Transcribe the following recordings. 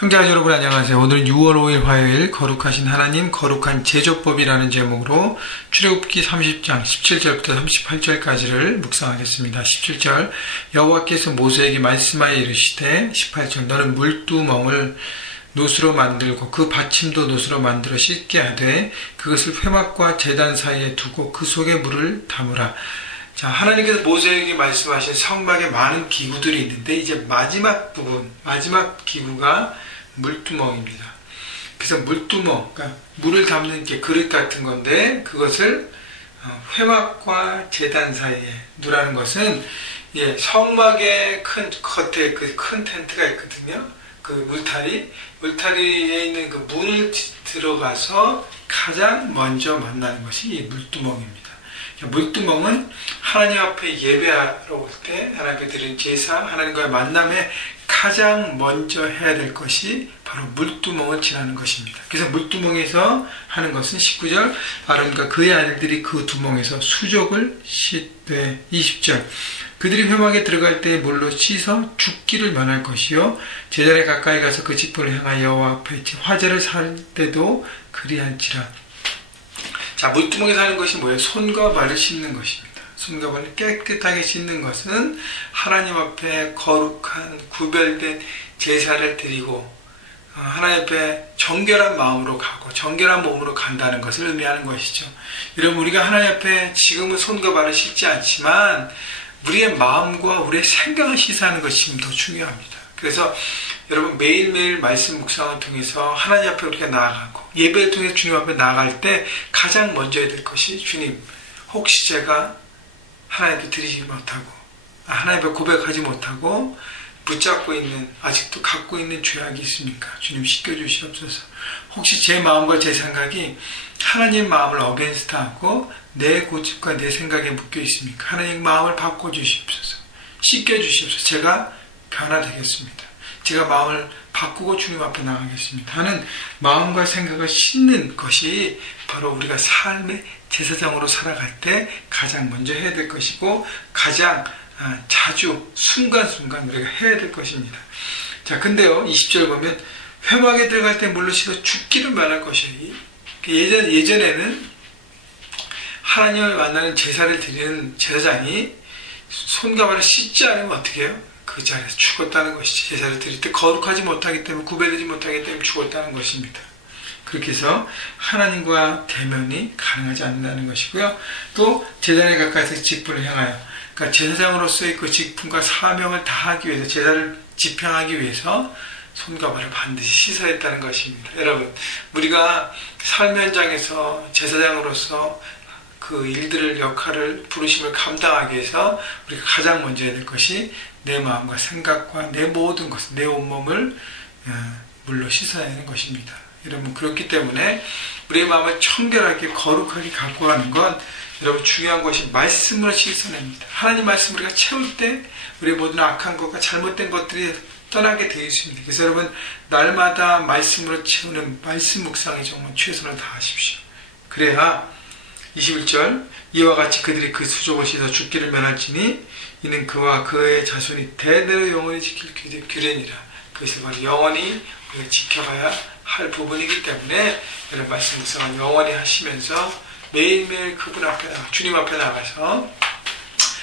형제자 여러분 안녕하세요. 오늘은 6월 5일 화요일 거룩하신 하나님 거룩한 제조법이라는 제목으로 출애굽기 30장 17절부터 38절까지를 묵상하겠습니다. 17절 여호와께서 모세에게 말씀하여 이르시되 18절 너는 물두멍을 노수로 만들고 그 받침도 노수로 만들어 씻게 하되 그것을 회막과 제단 사이에 두고 그 속에 물을 담으라. 자, 하나님께서 모세에게 말씀하신 성막에 많은 기구들이 있는데 이제 마지막 부분, 마지막 기구가 물두멍입니다. 그래서 물두멍, 그러니까 물을 담는 게 그릇 같은 건데 그것을 회막과 제단 사이에 두라는 것은 성막의 겉에 그 큰 텐트가 있거든요. 그 물타리에 있는 그 문을 들어가서 가장 먼저 만나는 것이 이 물두멍입니다. 물두멍은 하나님 앞에 예배하러 올 때 하나님께 드린 제사, 하나님과의 만남에 가장 먼저 해야 될 것이 바로 물두멍을 지나는 것입니다. 그래서 물두멍에서 하는 것은 19절 아론과 그의 아들들이 그 두멍에서 수족을 씻되 20절 그들이 회막에 들어갈 때 물로 씻어 죽기를 면할 것이요 제단에 가까이 가서 그 직분을 향하여 여호와 앞에 화제를 살 때도 그리할지라. 자, 물두멍에서 하는 것이 뭐예요? 손과 발을 씻는 것입니다. 손과 발을 깨끗하게 씻는 것은 하나님 앞에 거룩한 구별된 제사를 드리고 하나님 앞에 정결한 마음으로 가고 정결한 몸으로 간다는 것을 의미하는 것이죠. 여러분, 우리가 하나님 앞에 지금은 손과 발을 씻지 않지만 우리의 마음과 우리의 생각을 씻어하는 것이 더 중요합니다. 그래서 여러분 매일매일 말씀 묵상을 통해서 하나님 앞에 우리가 나아가고 예배를 통해서 주님 앞에 나아갈 때 가장 먼저 해야 될 것이 주님, 혹시 제가 하나님께 드리지 못하고 하나님 앞에 고백하지 못하고 붙잡고 있는 아직도 갖고 있는 죄악이 있습니까? 주님 씻겨주시옵소서. 혹시 제 마음과 제 생각이 하나님 마음을 어게인스트하고 내 고집과 내 생각에 묶여 있습니까? 하나님 마음을 바꿔주시옵소서. 씻겨주시옵소서. 제가 변화되겠습니다. 제가 마음을 바꾸고 주님 앞에 나가겠습니다 하는 마음과 생각을 씻는 것이 바로 우리가 삶의 제사장으로 살아갈 때 가장 먼저 해야 될 것이고 가장 자주 순간순간 우리가 해야 될 것입니다. 자, 근데요 20절 보면 회막에 들어갈 때 물로 씻어 죽기를 면할 것이에요. 예전에는 하나님을 만나는 제사를 드리는 제사장이 손과 발을 씻지 않으면 어떻게 해요? 그 자리에서 죽었다는 것이죠. 제사를 드릴 때 거룩하지 못하기 때문에, 구별되지 못하기 때문에 죽었다는 것입니다. 그렇게 해서 하나님과 대면이 가능하지 않는다는 것이고요. 또 제단에 가까이서 직분을 향하여, 그러니까 제사장으로서의 그 직분과 사명을 다하기 위해서, 제사를 집행하기 위해서 손과 발을 반드시 씻어야 했다는 것입니다. 여러분, 우리가 삶 현장에서 제사장으로서 그 일들을, 역할을, 부르심을 감당하기 위해서 우리가 가장 먼저 해야 될 것이 내 마음과 생각과 내 모든 것을, 내 온몸을 물로 씻어야 하는 것입니다. 여러분, 그렇기 때문에 우리의 마음을 청결하게 거룩하게 갖고 가는 건 여러분 중요한 것이 말씀으로 씻어냅니다. 하나님 말씀 우리가 채울 때 우리의 모든 악한 것과 잘못된 것들이 떠나게 되어 있습니다. 그래서 여러분 날마다 말씀으로 채우는 말씀 묵상에 정말 최선을 다하십시오. 그래야 21절 이와 같이 그들이 그 수족을 씻어 죽기를 면할지니 이는 그와 그의 자손이 대대로 영원히 지킬 규례니라. 그것을 바로 영원히 우리가 지켜가야 할 부분이기 때문에 여러분 말씀 묵상을 영원히 하시면서 매일매일 그분 앞에 나가, 주님 앞에 나가서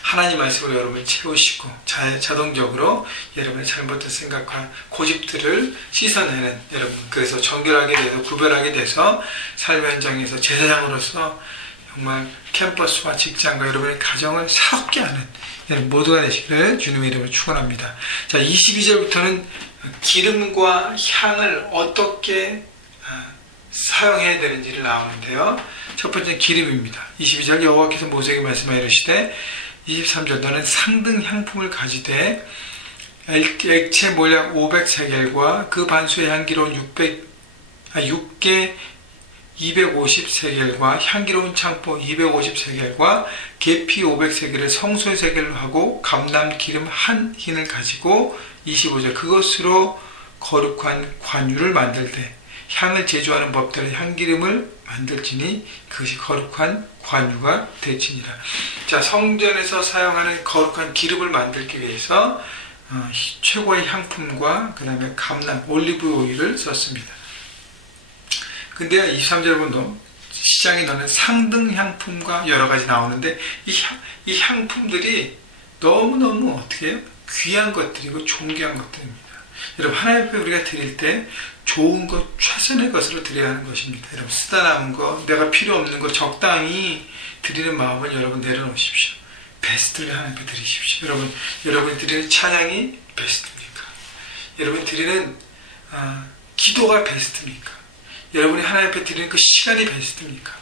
하나님 말씀으로 여러분을 채우시고 자동적으로 여러분의 잘못된 생각과 고집들을 씻어내는 여러분, 그래서 정결하게 돼서 구별하게 돼서 삶의 현장에서 제사장으로서 정말 캠퍼스와 직장과 여러분의 가정을 새롭게 하는 여러분 모두가 되시기를 주님의 이름으로 축원합니다. 자, 22절부터는 기름과 향을 어떻게 사용해야 되는지를 나오는데요. 첫 번째는 기름입니다. 22절 여호와께서 모세에게 말씀하여 이르시되 23절 너는 상등 향품을 가지되 액체 몰약 500세겔과 그 반수의 향기로운 6개 250세겔과 향기로운 창포 250세겔과 계피 500세겔을 성소의 세겔로 하고 감람 기름 한 흰을 가지고 25절 그것으로 거룩한 관유를 만들되 향을 제조하는 법대로 향기름을 만들지니 그것이 거룩한 관유가 되지니라. 자, 성전에서 사용하는 거룩한 기름을 만들기 위해서 최고의 향품과 그 다음에 감람, 올리브 오일을 썼습니다. 근데 23절 보면 시장에 넣는 상등 향품과 여러 가지 나오는데 이 향품들이 너무너무 어떻게 해요? 귀한 것들이고 존귀한 것들입니다. 여러분 하나님 앞에 우리가 드릴 때 좋은 것, 최선의 것으로 드려야 하는 것입니다. 여러분 쓰다 남은 거, 내가 필요 없는 거 적당히 드리는 마음을 여러분 내려놓으십시오. 베스트를 하나님 앞에 드리십시오. 여러분이 드리는 찬양이 베스트입니까? 여러분이 드리는 기도가 베스트입니까? 여러분이 하나님 앞에 드리는 그 시간이 베스트입니까?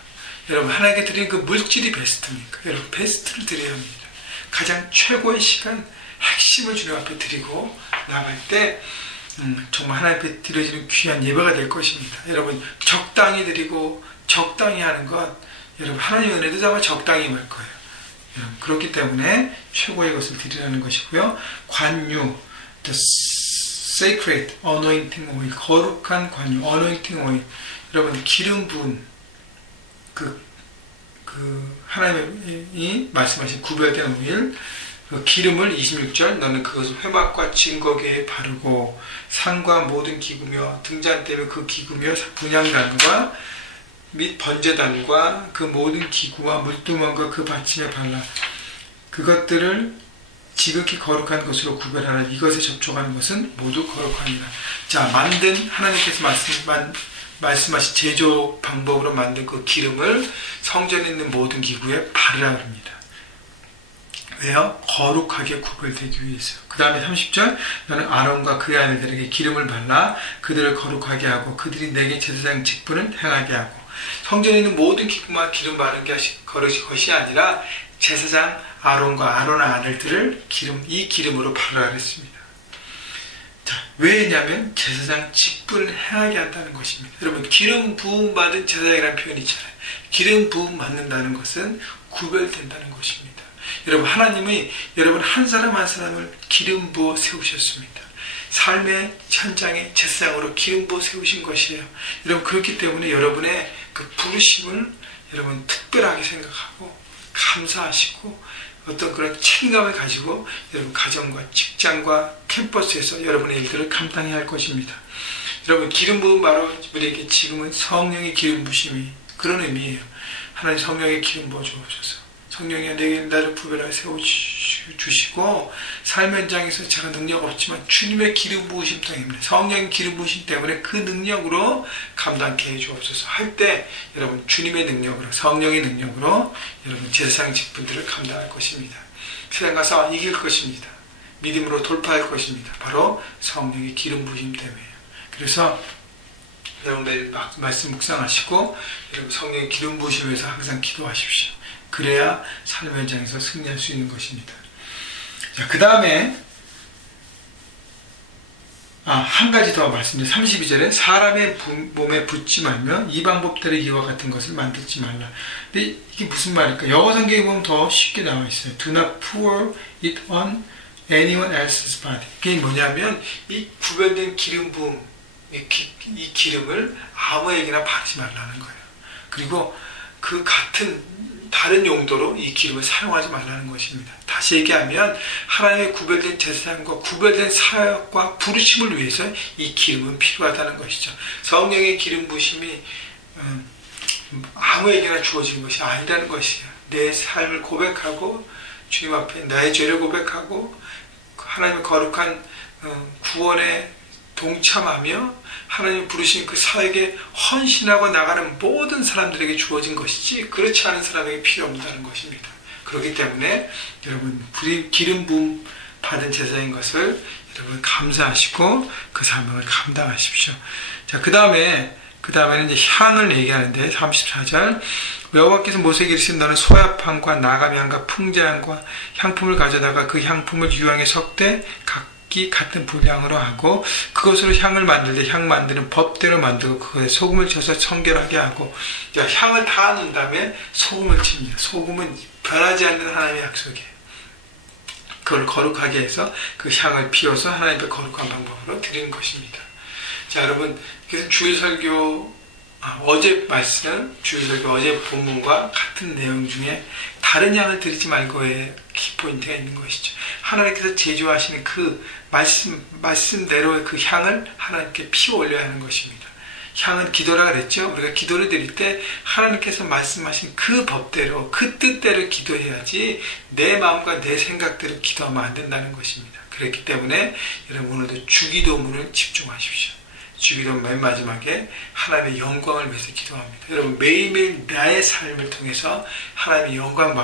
여러분 하나님께 드리는 그 물질이 베스트입니까? 여러분 베스트를 드려야 합니다. 가장 최고의 시간, 핵심을 주님 앞에 드리고 나갈 때 정말 하나님 앞에 드려지는 귀한 예배가 될 것입니다. 여러분 적당히 드리고 적당히 하는 것, 여러분 하나님의 은혜도 아마 적당히 임할 거예요. 여러분 그렇기 때문에 최고의 것을 드리라는 것이고요. 관유, the sacred anointing oil, 거룩한 관유, anointing oil. 여러분 기름 부음, 하나님이 말씀하신 구별된 오일, 그 기름을 26절 너는 그것을 회막과 증거궤에 바르고 상과 모든 기구며 등잔대며 그 기구며 분향단과 및 번제단과 그 모든 기구와 물두멍과 그 받침에 발라 그것들을 지극히 거룩한 것으로 구별하라. 이것에 접촉하는 것은 모두 거룩하니라. 자, 만든 하나님께서 말씀하신 제조 방법으로 만든 그 기름을 성전에 있는 모든 기구에 바르라 합니다. 왜요? 거룩하게 구별되기 위해서요. 그 다음에 30절 너는 아론과 그의 아들들에게 기름을 발라 그들을 거룩하게 하고 그들이 내게 제사장 직분을 행하게 하고 성전에 있는 모든 기구만 기름 바른 것이 아니라 제사장 아론과 아론의 아들들을 이 기름으로 바르라 했습니다. 자, 왜냐면 제사장 직분을 행하게 한다는 것입니다. 여러분 기름 부음 받은 제사장이라는 표현이 있잖아요. 기름 부음 받는다는 것은 구별된다는 것입니다. 여러분 하나님이 여러분 한 사람 한 사람을 기름 부어 세우셨습니다. 삶의 현장에 제사장으로 기름 부어 세우신 것이에요. 여러분 그렇기 때문에 여러분의 그 부르심을 여러분 특별하게 생각하고 감사하시고 어떤 그런 책임감을 가지고 여러분 가정과 직장과 캠퍼스에서 여러분의 일들을 감당해야 할 것입니다. 여러분 기름 부음 바로 우리에게 지금은 성령의 기름 부심이 그런 의미예요. 하나님 성령의 기름 부어 주옵소서. 성령이 내게 나를 구별하여 세워주시고 삶 현장에서 제가 능력 없지만 주님의 기름 부으심 때문에 성령의 기름 부으심 때문에 그 능력으로 감당케 해주옵소서 할 때 여러분 주님의 능력으로 성령의 능력으로 여러분 제사장 직분들을 감당할 것입니다. 세상 가서 이길 것입니다. 믿음으로 돌파할 것입니다. 바로 성령의 기름 부으심 때문에요. 그래서 여러분 매일 말씀 묵상하시고 여러분 성령의 기름 부으심에서 항상 기도하십시오. 그래야 삶 현장에서 승리할 수 있는 것입니다. 자, 그 다음에 한 가지 더 말씀드립니다. 32절에 사람의 몸에 붓지 말며 이 방법대로 이와 같은 것을 만들지 말라. 근데 이게 무슨 말일까? 영어 성경에 보면 더 쉽게 나와 있어요. Do not pour it on anyone else's body. 이게 뭐냐면 이 구별된 기름 부음, 이 기름을 아무에게나 바르지 말라는 거예요. 그리고 그 같은 다른 용도로 이 기름을 사용하지 말라는 것입니다. 다시 얘기하면 하나님의 구별된 제사장과 구별된 사역과 부르심을 위해서 이 기름은 필요하다는 것이죠. 성령의 기름 부심이 아무에게나 주어진 것이 아니라는 것이에요. 내 삶을 고백하고 주님 앞에 나의 죄를 고백하고 하나님의 거룩한 구원에 동참하며 하나님 부르신 그 사역에 헌신하고 나가는 모든 사람들에게 주어진 것이지 그렇지 않은 사람에게 필요 없다는 것입니다. 그렇기 때문에 여러분 기름 부음 받은 제사인 것을 여러분 감사하시고 그 사명을 감당하십시오. 자, 그 다음에는 이제 향을 얘기하는데 34절 여호와께서 모세에게 이르시되 너는 소야향과 나감향과 풍자향과 향품을 가져다가 그 향품을 유향에 섞되 같은 분량으로 하고 그것으로 향을 만들 때 향 만드는 법대로 만들고 그것에 소금을 쳐서 청결하게 하고 향을 다 넣은 다음에 소금을 칩니다. 소금은 변하지 않는 하나님의 약속이에요. 그걸 거룩하게 해서 그 향을 피워서 하나님의 거룩한 방법으로 드리는 것입니다. 자, 여러분 그래서 주일설교 어제 말씀, 주일설교 어제 본문과 같은 내용 중에 다른 향을 드리지 말고의 키포인트가 있는 것이죠. 하나님께서 제조하시는 그 말씀대로 그 향을 하나님께 피워 올려야 하는 것입니다. 향은 기도라 그랬죠. 우리가 기도를 드릴 때 하나님께서 말씀하신 그 법대로, 그 뜻대로 기도해야지 내 마음과 내 생각대로 기도하면 안 된다는 것입니다. 그렇기 때문에 여러분 오늘도 주기도문을 집중하십시오. 주기도 맨 마지막에 하나님의 영광을 위해서 기도합니다. 여러분 매일매일 나의 삶을 통해서 하나님의 영광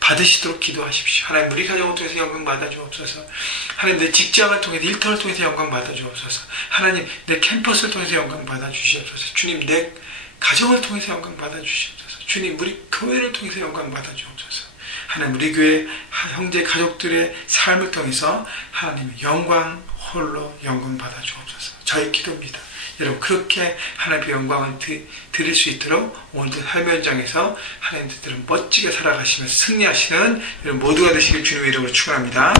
받으시도록 기도하십시오. 하나님 우리 가정을 통해서 영광 받아주옵소서. 하나님 내 직장을 통해서 일터를 통해서 영광 받아주옵소서. 하나님 내 캠퍼스를 통해서 영광 받아주시옵소서. 주님 내 가정을 통해서 영광 받아주시옵소서. 주님 우리 교회를 통해서 영광 받아주옵소서. 하나님 우리 교회 형제 가족들의 삶을 통해서 하나님의 영광 홀로 영광 받아주옵소서. 저의 기도입니다. 여러분 그렇게 하나님의 영광을 드릴 수 있도록 오늘도 삶의 현장에서 하나님 뜻대로 멋지게 살아가시면서 승리하시는 여러분 모두가 되시길 주님의 이름으로 축원합니다.